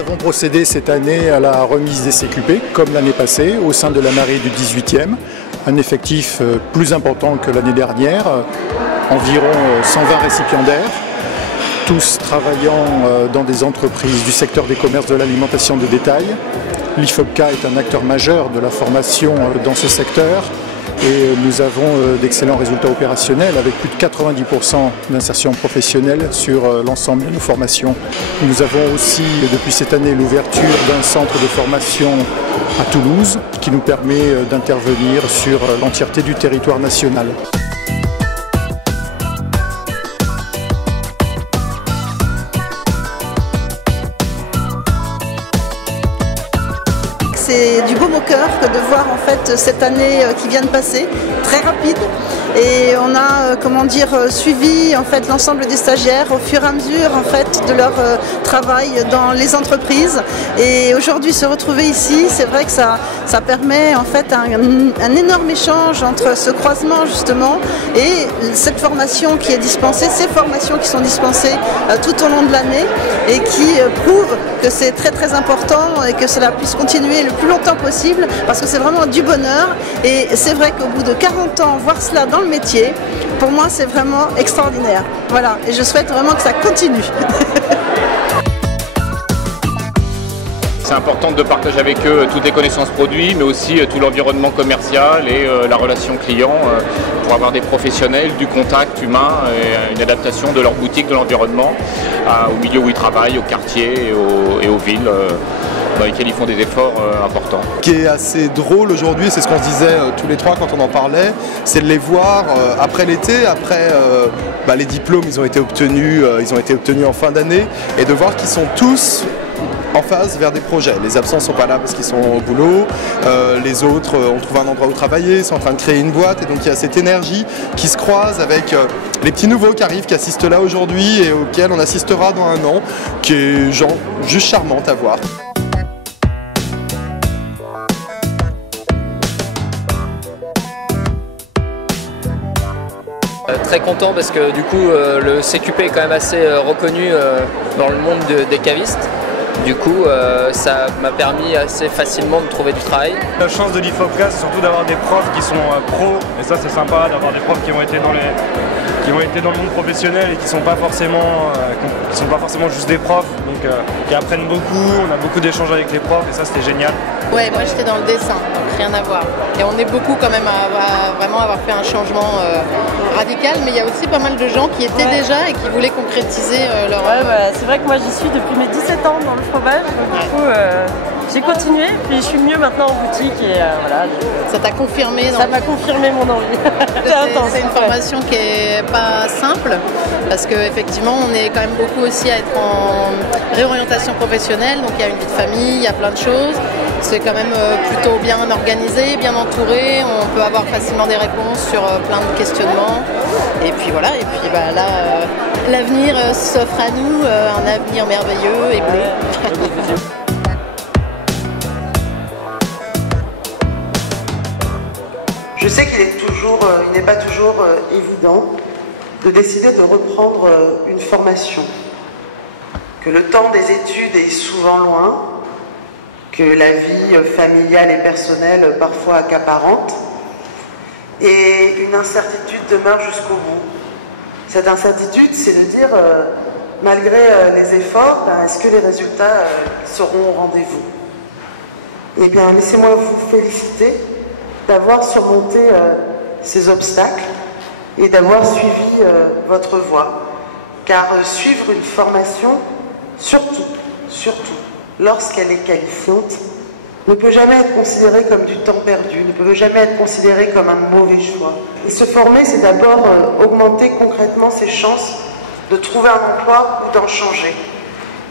avons procédé cette année à la remise des CQP, comme l'année passée, au sein de la marée du 18e. Un effectif plus important que l'année dernière, environ 120 récipiendaires, tous travaillant dans des entreprises du secteur des commerces de l'alimentation de détail. L'IFOPCA est un acteur majeur de la formation dans ce secteur. Et nous avons d'excellents résultats opérationnels avec plus de 90% d'insertion professionnelle sur l'ensemble de nos formations. Nous avons aussi depuis cette année l'ouverture d'un centre de formation à Toulouse qui nous permet d'intervenir sur l'entièreté du territoire national. C'est du baume au cœur que de voir en fait cette année qui vient de passer, très rapide. Et on a suivi en fait l'ensemble des stagiaires au fur et à mesure en fait de leur travail dans les entreprises. Et aujourd'hui se retrouver ici, c'est vrai que ça permet en fait un énorme échange entre ce croisement justement et cette formation qui est dispensée, ces formations qui sont dispensées tout au long de l'année et qui prouvent que c'est très très important et que cela puisse continuer le plus longtemps possible parce que c'est vraiment du bonheur. Et c'est vrai qu'au bout de 40 ans, voir cela dans le métier, pour moi c'est vraiment extraordinaire. Voilà, et je souhaite vraiment que ça continue. C'est important de partager avec eux toutes les connaissances produits, mais aussi tout l'environnement commercial et la relation client pour avoir des professionnels, du contact humain et une adaptation de leur boutique, de l'environnement au milieu où ils travaillent, au quartier et aux villes dans lesquelles ils font des efforts importants. Ce qui est assez drôle aujourd'hui, c'est ce qu'on se disait tous les trois quand on en parlait, c'est de les voir après l'été, après les diplômes ils ont été obtenus en fin d'année, et de voir qu'ils sont tous en phase vers des projets. Les absents ne sont pas là parce qu'ils sont au boulot, les autres ont trouvé un endroit où travailler, sont en train de créer une boîte, et donc il y a cette énergie qui se croise avec les petits nouveaux qui arrivent, qui assistent là aujourd'hui et auxquels on assistera dans un an, qui est juste charmante à voir. Très content parce que du coup le CQP est quand même assez reconnu dans le monde des cavistes. Du coup ça m'a permis assez facilement de trouver du travail. La chance de l'IFOPCA, c'est surtout d'avoir des profs qui sont pros, et ça c'est sympa d'avoir des profs qui ont été dans le monde professionnel et qui sont pas forcément juste des profs, donc qui apprennent beaucoup. On a beaucoup d'échanges avec les profs et ça c'était génial. Ouais, moi j'étais dans le dessin, donc rien à voir. Et on est beaucoup quand même à vraiment avoir fait un changement radical, mais il y a aussi pas mal de gens qui étaient déjà et qui voulaient concrétiser leur... Ouais, c'est vrai que moi j'y suis depuis mes 17 ans dans le fromage, donc du coup j'ai continué, puis je suis mieux maintenant en boutique et voilà. Ça t'a confirmé? Ça m'a confirmé mon envie. C'est une formation qui est pas simple, parce qu'effectivement on est quand même beaucoup aussi à être en réorientation professionnelle, donc il y a une vie de famille, il y a plein de choses. C'est quand même plutôt bien organisé, bien entouré, on peut avoir facilement des réponses sur plein de questionnements. Et puis voilà, et puis là, l'avenir s'offre à nous, un avenir merveilleux et bleu. Je sais qu'il n'est pas toujours évident de décider de reprendre une formation, que le temps des études est souvent loin, que la vie familiale et personnelle parfois accaparante, et une incertitude demeure jusqu'au bout. Cette incertitude, c'est de dire, malgré les efforts, est-ce que les résultats seront au rendez-vous? Eh bien, laissez-moi vous féliciter d'avoir surmonté ces obstacles et d'avoir suivi votre voie. Car suivre une formation, surtout, lorsqu'elle est qualifiante, ne peut jamais être considéré comme du temps perdu, ne peut jamais être considéré comme un mauvais choix. Et se former, c'est d'abord augmenter concrètement ses chances de trouver un emploi ou d'en changer.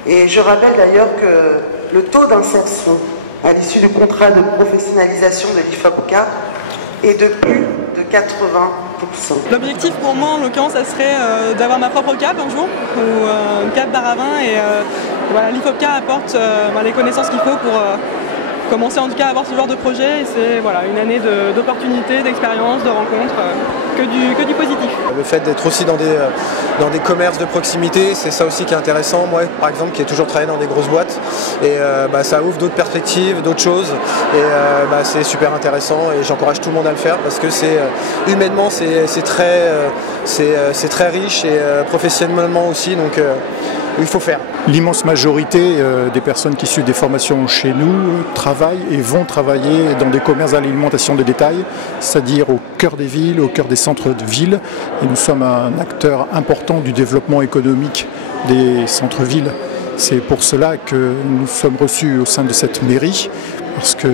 Et je rappelle d'ailleurs que le taux d'insertion à l'issue du contrat de professionnalisation de l'IFOPCA est de plus de 80%. L'objectif pour moi, en l'occurrence, ça serait d'avoir ma propre cape un jour, ou une cape d'Aravin, et voilà, l'IFOPCA apporte les connaissances qu'il faut commencer en tout cas à avoir ce genre de projet. Et c'est voilà, une année d'opportunités, d'expériences, de rencontres, que du positif. Le fait d'être aussi dans des commerces de proximité, c'est ça aussi qui est intéressant. Moi par exemple qui ai toujours travaillé dans des grosses boîtes, et ça ouvre d'autres perspectives, d'autres choses, et c'est super intéressant et j'encourage tout le monde à le faire parce que c'est humainement c'est très riche et professionnellement aussi, donc il faut faire. L'immense majorité des personnes qui suivent des formations chez nous travaillent et vont travailler dans des commerces à l'alimentation de détail, c'est-à-dire au cœur des villes, au cœur des centres de ville. Et nous sommes un acteur important du développement économique des centres-villes. C'est pour cela que nous sommes reçus au sein de cette mairie, parce que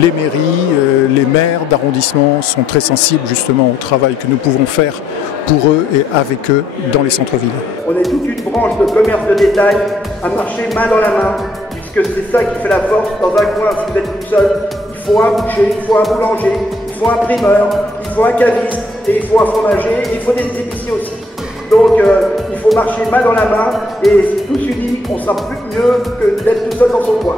les mairies, les maires d'arrondissement sont très sensibles justement au travail que nous pouvons faire pour eux et avec eux dans les centres-villes. On est toute une branche de commerce de détail à marcher main dans la main, puisque c'est ça qui fait la force. Dans un coin, si vous êtes tout seul, il faut un boucher, il faut un boulanger, il faut un primeur, il faut un caviste, et il faut un fromager, et il faut des épiciers aussi. Donc il faut marcher main dans la main, et tous unis, on sera plus mieux que d'être tout seul dans son coin.